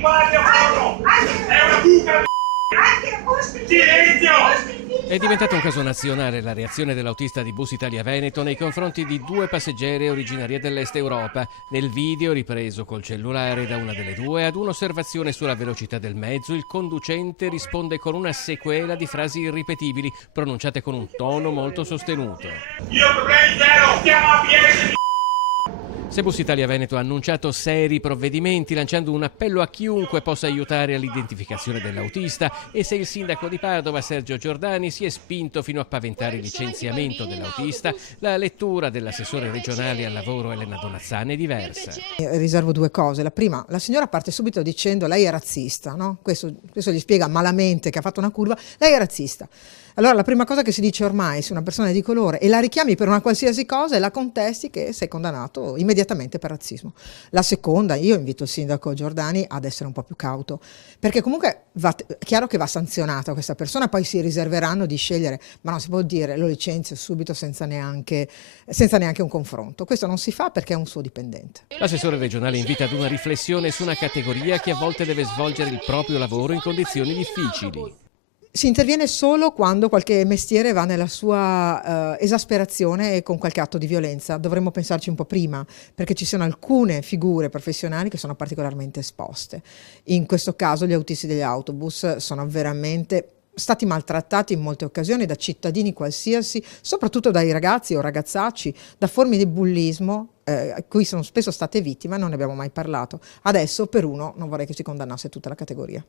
guardia fuoco! È una buca di silenzio! È diventato un caso nazionale la reazione dell'autista di Bus Italia Veneto nei confronti di due passeggere originarie dell'Est Europa. Nel video, ripreso col cellulare da una delle due, ad un'osservazione sulla velocità del mezzo, il conducente risponde con una sequela di frasi irripetibili, pronunciate con un tono molto sostenuto. Io problemi zero, stiamo a piedi! Se Bus Italia Veneto ha annunciato seri provvedimenti lanciando un appello a chiunque possa aiutare all'identificazione dell'autista, e se il sindaco di Padova Sergio Giordani si è spinto fino a paventare il licenziamento dell'autista, la lettura dell'assessore regionale al lavoro Elena Donazzani è diversa. Riservo due cose. La prima, la signora parte subito dicendo lei è razzista, no? Questo gli spiega malamente che ha fatto una curva, lei è razzista. Allora la prima cosa che si dice ormai se una persona è di colore e la richiami per una qualsiasi cosa e la contesti che sei condannato immediatamente per razzismo. La seconda, io invito il sindaco Giordani ad essere un po' più cauto, perché comunque è chiaro che va sanzionata questa persona, poi si riserveranno di scegliere, ma non si può dire lo licenzio subito senza neanche un confronto. Questo non si fa perché è un suo dipendente. L'assessore regionale invita ad una riflessione su una categoria che a volte deve svolgere il proprio lavoro in condizioni difficili. Si interviene solo quando qualche mestiere va nella sua esasperazione e con qualche atto di violenza. Dovremmo pensarci un po' prima, perché ci sono alcune figure professionali che sono particolarmente esposte. In questo caso gli autisti degli autobus sono veramente stati maltrattati in molte occasioni da cittadini qualsiasi, soprattutto dai ragazzi o ragazzacci, da forme di bullismo a cui sono spesso state vittime e non ne abbiamo mai parlato. Adesso per uno non vorrei che si condannasse tutta la categoria.